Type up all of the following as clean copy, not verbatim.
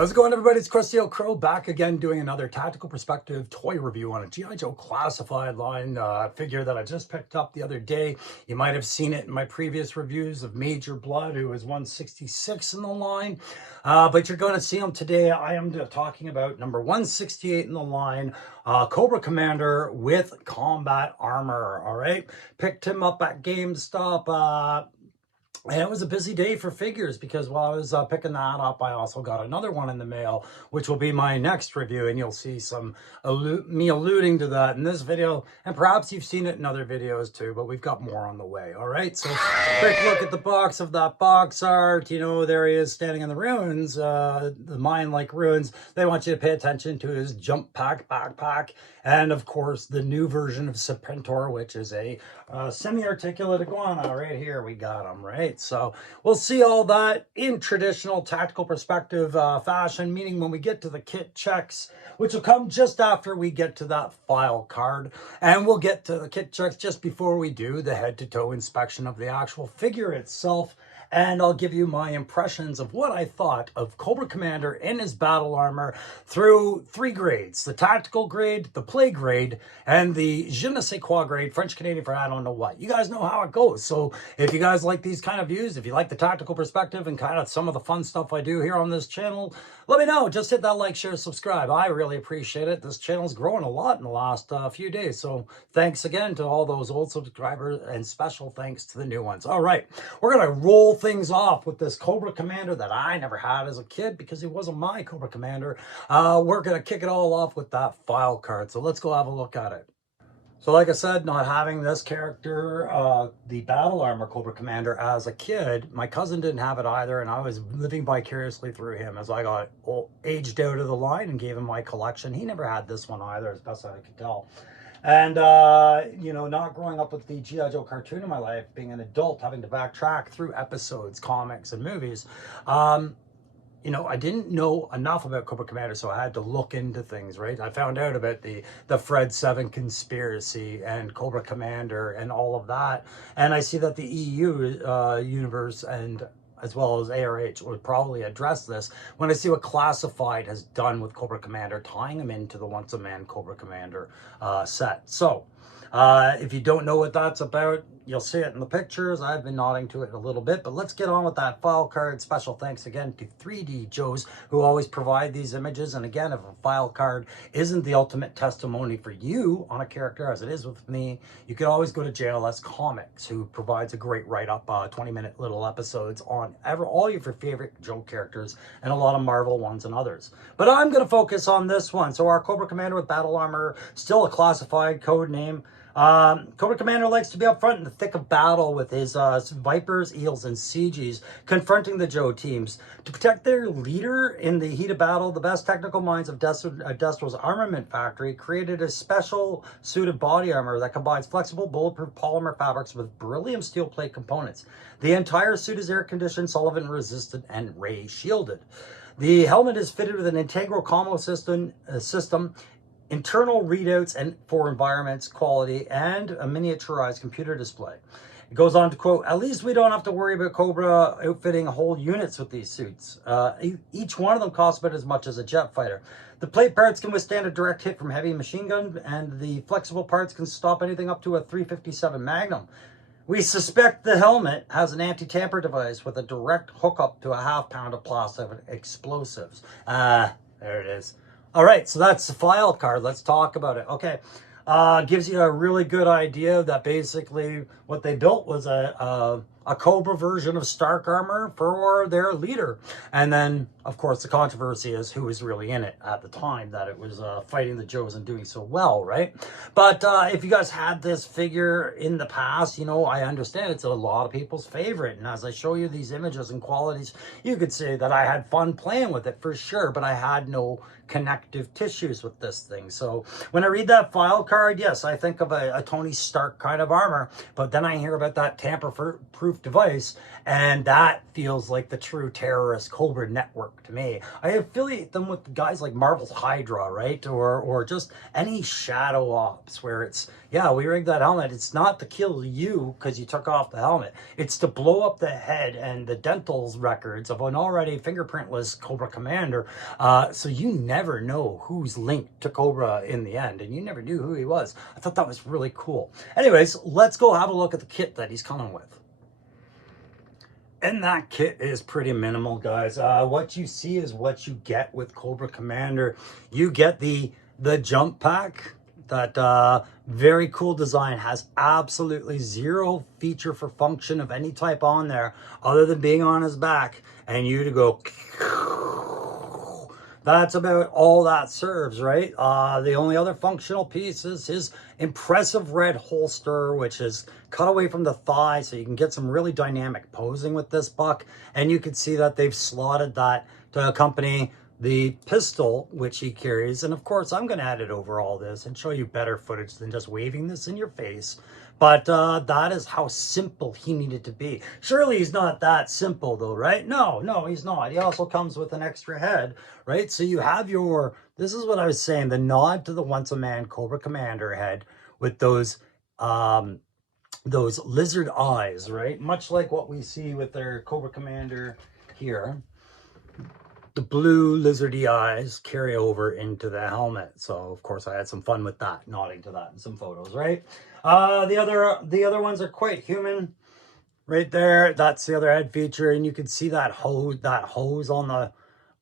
How's it going, everybody? It's Krusty Old Crow back again doing another tactical perspective toy review on a G.I. Joe classified line figure that I just picked up the other day. You might have seen it in my previous reviews of Major Blood, who is 166 in the line. But you're going to see him today. I am talking about number 168 in the line, Cobra Commander with combat armor. All right. Picked him up at GameStop. And it was a busy day for figures because while I was picking that up, I also got another one in the mail, which will be my next review. And you'll see some me alluding to that in this video. And perhaps you've seen it in other videos too, but we've got more on the way. All right. So quick look at the box of that box art. You know, there he is standing in the ruins, the mine-like ruins. They want you to pay attention to his jump pack backpack. And of course, the new version of Serpentor, which is a semi-articulate iguana. Right here, we got him, right? So we'll see all that in traditional tactical perspective fashion, meaning when we get to the kit checks, which will come just after we get to that file card. And we'll get to the kit checks just before we do the head-to-toe inspection of the actual figure itself. And I'll give you my impressions of what I thought of Cobra Commander in his battle armor through 3 grades. The tactical grade, the play grade, and the je ne sais quoi grade, French-Canadian for I don't know what. You guys know how it goes. So if you guys like these kind of views, if you like the tactical perspective and kind of some of the fun stuff I do here on this channel, let me know. Just hit that like, share, subscribe. I really appreciate it. This channel's growing a lot in the last few days. So thanks again to all those old subscribers and special thanks to the new ones. All right, we're going to roll things off with this Cobra Commander that I never had as a kid because he wasn't my Cobra Commander. We're going to kick it all off with that file card. So let's go have a look at it. So like I said, not having this character, the battle armor Cobra Commander as a kid, my cousin didn't have it either, and I was living vicariously through him as I got aged out of the line and gave him my collection. He never had this one either, as best I could tell. And, you know, not growing up with the G.I. Joe cartoon in my life, being an adult, having to backtrack through episodes, comics, and movies, you know, I didn't know enough about Cobra Commander, so I had to look into things, right? I found out about the Fred 7 conspiracy and Cobra Commander and all of that. And I see that the EU universe and as well as ARH would probably address this when I see what Classified has done with Cobra Commander, tying him into the Once a Man Cobra Commander set. So if you don't know what that's about, you'll see it in the pictures. I've been nodding to it a little bit, but let's get on with that file card. Special thanks again to 3D Joes who always provide these images. And again, if a file card isn't the ultimate testimony for you on a character, as it is with me, you can always go to JLS Comics, who provides a great write-up, 20-minute little episodes on all your favorite Joe characters and a lot of Marvel ones and others. But I'm going to focus on this one. So our Cobra Commander with battle armor, still a classified code name. Cobra Commander likes to be up front in the thick of battle with his Vipers, Eels, and Sieges, confronting the Joe teams. To protect their leader in the heat of battle, the best technical minds of Destro's armament factory created a special suit of body armor that combines flexible, bulletproof polymer fabrics with beryllium steel plate components. The entire suit is air-conditioned, solvent-resistant, and ray-shielded. The helmet is fitted with an integral combo system internal readouts and for environments quality, and a miniaturized computer display. It goes on to quote, "At least we don't have to worry about Cobra outfitting whole units with these suits. Each one of them costs about as much as a jet fighter. The plate parts can withstand a direct hit from heavy machine gun, and the flexible parts can stop anything up to a 357 Magnum. We suspect the helmet has an anti-tamper device with a direct hookup to a half-pound of plastic explosives." There it is. All right, so that's the file card. Let's talk about it. Okay, gives you a really good idea that basically what they built was a Cobra version of Stark armor for their leader. And then, of course, the controversy is who was really in it at the time that it was fighting the Joes and doing so well, right? But if you guys had this figure in the past, you know, I understand it's a lot of people's favorite. And as I show you these images and qualities, you could say that I had fun playing with it for sure, but I had no connective tissues with this thing. So when I read that file card, yes, I think of a Tony Stark kind of armor, but then I hear about that tamper-proof proof device, and that feels like the true terrorist Cobra network to me. I affiliate them with guys like Marvel's Hydra, right? Or just any shadow ops where it's, yeah, we rigged that helmet. It's not to kill you because you took off the helmet. It's to blow up the head and the dental records of an already fingerprintless Cobra Commander. So you never know who's linked to Cobra in the end, and you never knew who he was. I thought that was really cool. Anyways, let's go have a look at the kit that he's coming with. And that kit is pretty minimal, guys. What you see is what you get with Cobra Commander. You get the jump pack. That very cool design, has absolutely zero feature for function of any type on there other than being on his back and you to go. That's about all that serves, right? The only other functional piece is his impressive red holster, which is cut away from the thigh, so you can get some really dynamic posing with this buck. And you can see that they've slotted that to accompany the pistol, which he carries. And of course, I'm going to add it over all this and show you better footage than just waving this in your face. But that is how simple he needed to be. Surely he's not that simple though, right? No, he's not. He also comes with an extra head, right? So you have your, this is what I was saying, the nod to the Once a Man Cobra Commander head with those lizard eyes, right? Much like what we see with their Cobra Commander here. The blue lizardy eyes carry over into the helmet. So of course I had some fun with that, nodding to that in some photos, right? The other ones are quite human. Right there, that's the other head feature, and you can see that hose on the,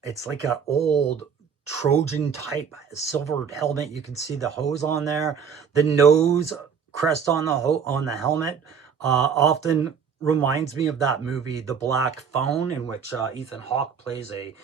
it's like an old Trojan type silver helmet. You can see the hose on there. The nose crest on the helmet often reminds me of that movie, The Black Phone, in which Ethan Hawke plays a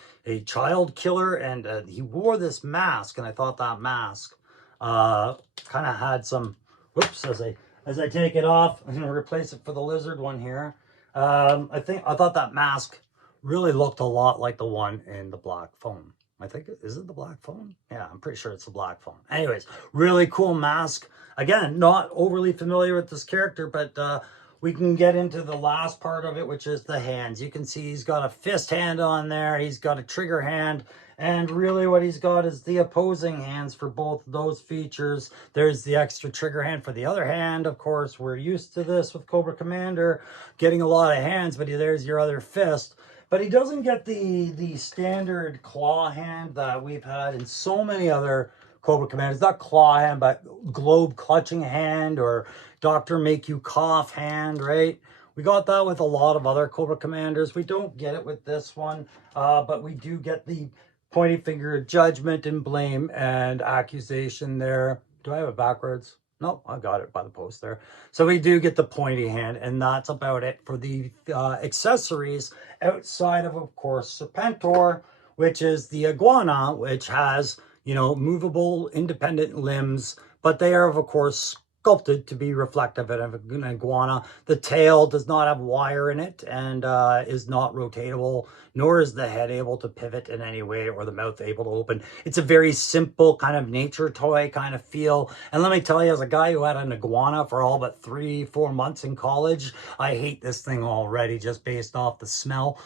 child killer, and he wore this mask, and I thought that mask kind of had some, whoops, as I take it off, I'm going to replace it for the lizard one here. I thought that mask really looked a lot like the one in The Black Phone. I think, is it The Black Phone? Yeah, I'm pretty sure it's The Black Phone. Anyways, really cool mask. Again, not overly familiar with this character, but we can get into the last part of it, which is the hands. You can see he's got a fist hand on there. He's got a trigger hand. And really what he's got is the opposing hands for both those features. There's the extra trigger hand for the other hand. Of course, we're used to this with Cobra Commander, getting a lot of hands, but there's your other fist. But he doesn't get the standard claw hand that we've had in so many other Cobra Commanders. Not claw hand, but globe clutching hand or doctor make you cough hand, right? We got that with a lot of other Cobra Commanders. We don't get it with this one, but we do get the pointy finger of judgment and blame and accusation there. Do I have it backwards? No, I got it by the post there. So we do get the pointy hand, and that's about it for the accessories outside of course, Serpentor, which is the iguana, which has, you know, movable, independent limbs, but they are, of course, sculpted to be reflective of an iguana. The tail does not have wire in it and is not rotatable, nor is the head able to pivot in any way or the mouth able to open. It's a very simple kind of nature toy kind of feel. And let me tell you, as a guy who had an iguana for all but 3-4 months in college, I hate this thing already just based off the smell.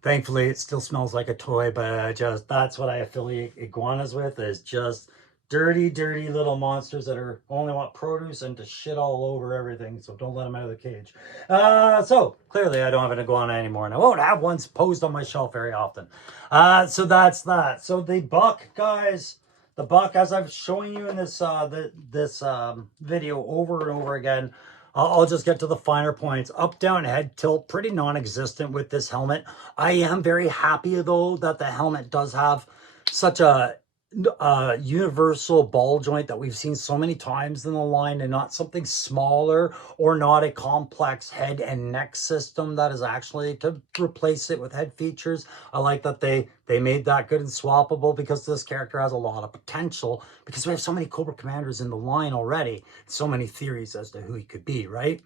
Thankfully, it still smells like a toy, but that's what I affiliate iguanas with, is just dirty little monsters that only want produce and to shit all over everything. So don't let them out of the cage. So clearly I don't have an iguana anymore, and I won't have one posed on my shelf very often. So that's that. So the buck, guys, the buck, as I'm showing you in this video over and over again, I'll just get to the finer points. Up, down, head tilt, pretty non-existent with this helmet. I am very happy though that the helmet does have such a universal ball joint that we've seen so many times in the line, and not something smaller or not a complex head and neck system that is actually to replace it with head features. I like that they made that good and swappable, because this character has a lot of potential, because we have so many Cobra Commanders in the line already, so many theories as to who he could be, right?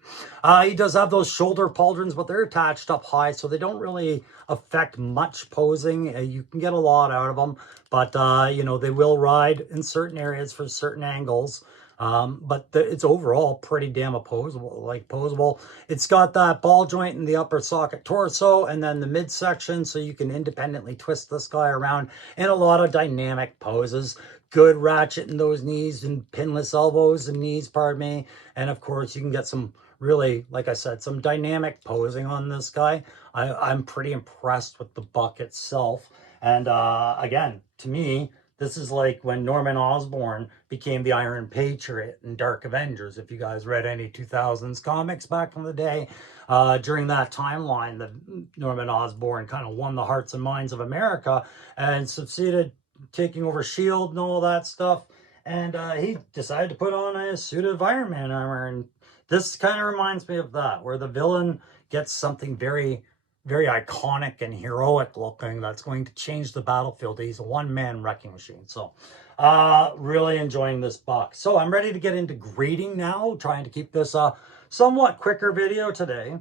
He does have those shoulder pauldrons, but they're attached up high, so they don't really affect much posing. You can get a lot out of them, but you know, they will ride in certain areas for certain angles. But it's overall pretty damn posable. It's got that ball joint in the upper socket torso and then the midsection, so you can independently twist this guy around in a lot of dynamic poses. Good ratchet in those knees and pinless elbows and knees, pardon me. And of course, you can get some really, like I said, some dynamic posing on this guy. I'm pretty impressed with the buck itself. And again, to me, this is like when Norman Osborn became the Iron Patriot in Dark Avengers. If you guys read any 2000s comics back in the day, during that timeline, the Norman Osborn kind of won the hearts and minds of America and succeeded taking over S.H.I.E.L.D. and all that stuff. And he decided to put on a suit of Iron Man armor. And this kind of reminds me of that, where the villain gets something very, very iconic and heroic looking that's going to change the battlefield. He's a one-man wrecking machine. So really enjoying this box. So I'm ready to get into grading now, trying to keep this a somewhat quicker video today,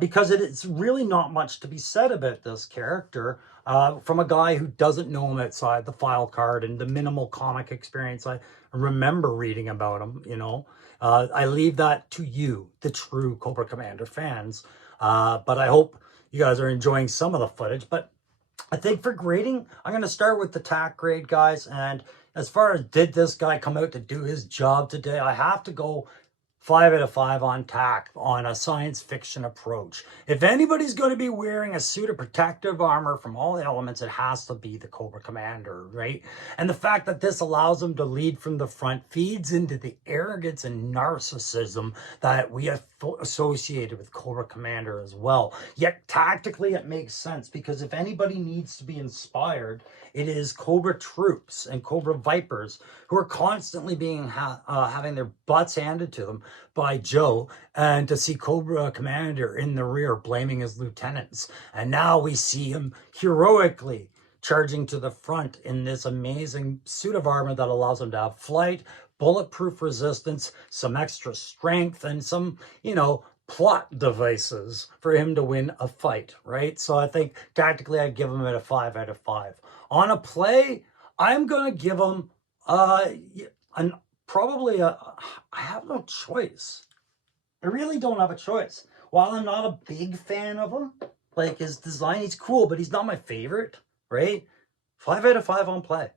because it's really not much to be said about this character from a guy who doesn't know him outside the file card and the minimal comic experience I remember reading about him, you know. I leave that to you, the true Cobra Commander fans. But I hope you guys are enjoying some of the footage. But I think for grading, I'm going to start with the TAC grade, guys. And as far as did this guy come out to do his job today, I have to go 5 out of 5 on TAC on a science fiction approach. If anybody's going to be wearing a suit of protective armor from all the elements, it has to be the Cobra Commander, right? And the fact that this allows him to lead from the front feeds into the arrogance and narcissism that we have associated with Cobra Commander as well. Yet tactically it makes sense, because if anybody needs to be inspired, it is Cobra troops and Cobra Vipers who are constantly being having their butts handed to them by Joe, and to see Cobra Commander in the rear blaming his lieutenants. And now we see him heroically charging to the front in this amazing suit of armor that allows him to have flight, bulletproof resistance, some extra strength, and some, you know, plot devices for him to win a fight, right? So I think tactically I'd give him a 5 out of 5. On a play, I'm going to give him probably I have no choice. I really don't have a choice. While I'm not a big fan of him, like his design, he's cool, but he's not my favorite, right? 5 out of 5 on play.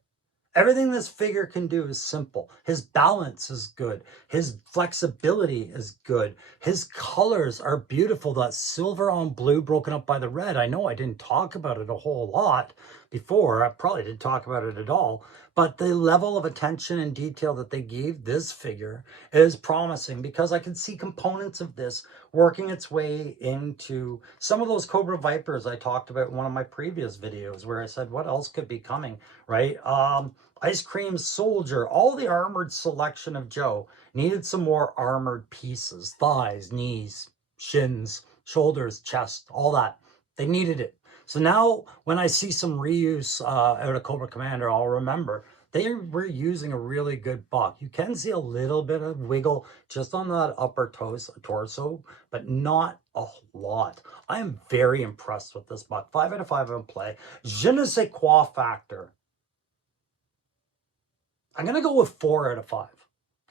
Everything this figure can do is simple. His balance is good. His flexibility is good. His colors are beautiful. That silver on blue broken up by the red. I know I didn't talk about it a whole lot before. I probably didn't talk about it at all. But the level of attention and detail that they gave this figure is promising, because I can see components of this working its way into some of those Cobra Vipers I talked about in one of my previous videos, where I said what else could be coming, right? Ice Cream Soldier, all the armored selection of Joe needed some more armored pieces, thighs, knees, shins, shoulders, chest, all that. They needed it. So now when I see some reuse out of Cobra Commander, I'll remember they were using a really good buck. You can see a little bit of wiggle just on that upper torso, but not a lot. I am very impressed with this buck. 5 out of 5 on play. Je ne sais quoi factor. I'm going to go with 4 out of 5.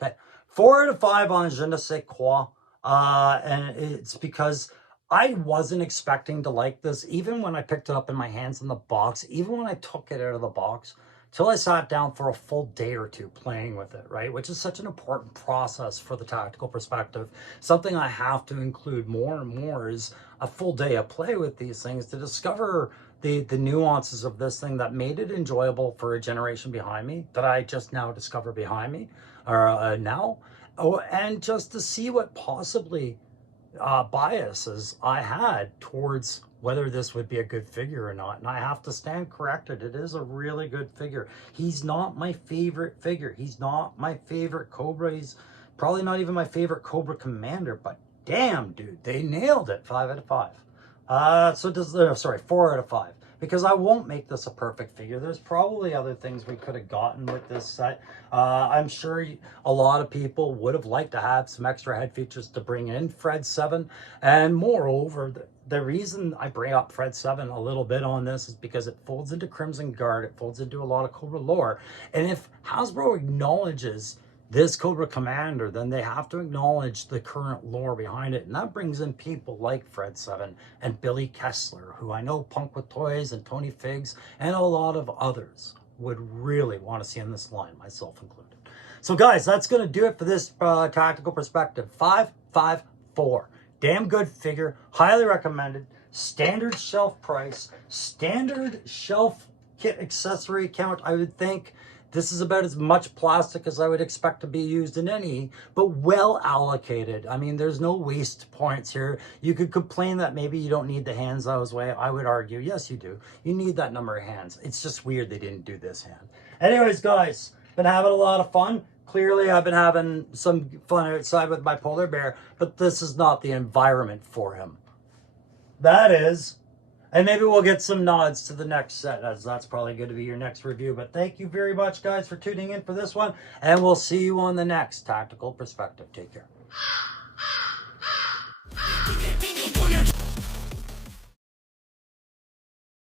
Okay. 4 out of 5 on Je ne sais quoi. And it's because I wasn't expecting to like this, even when I picked it up in my hands in the box, even when I took it out of the box, till I sat down for a full day or two playing with it, right? Which is such an important process for the tactical perspective. Something I have to include more and more is a full day of play with these things to discover the nuances of this thing that made it enjoyable for a generation behind me, that I just now discover behind me, or now. Oh, and just to see what possibly biases I had towards whether this would be a good figure or not. And I have to stand corrected. It is a really good figure. He's not my favorite figure. He's not my favorite Cobra. He's probably not even my favorite Cobra Commander, but damn, dude, they nailed it. 5 out of 5. 4 out of 5. Because I won't make this a perfect figure. There's probably other things we could have gotten with this set. I'm sure a lot of people would have liked to have some extra head features to bring in Fred 7. And moreover, the reason I bring up Fred 7 a little bit on this is because it folds into Crimson Guard. It folds into a lot of Cobra lore. And if Hasbro acknowledges this Cobra Commander, then they have to acknowledge the current lore behind it. And that brings in people like Fred Seven and Billy Kessler, who I know Punk with Toys and Tony Figs and a lot of others would really want to see in this line, myself included. So guys, that's going to do it for this tactical perspective. 554. Damn good figure. Highly recommended. Standard shelf price. Standard shelf kit accessory count, I would think. This is about as much plastic as I would expect to be used in any, but well allocated. I mean, there's no waste points here. You could complain that maybe you don't need the hands that way. I would argue, yes, you do. You need that number of hands. It's just weird they didn't do this hand. Anyways, guys, been having a lot of fun. Clearly, I've been having some fun outside with my polar bear, but this is not the environment for him. That is. And maybe we'll get some nods to the next set, as that's probably going to be your next review. But thank you very much, guys, for tuning in for this one. And we'll see you on the next Tactical Perspective. Take care.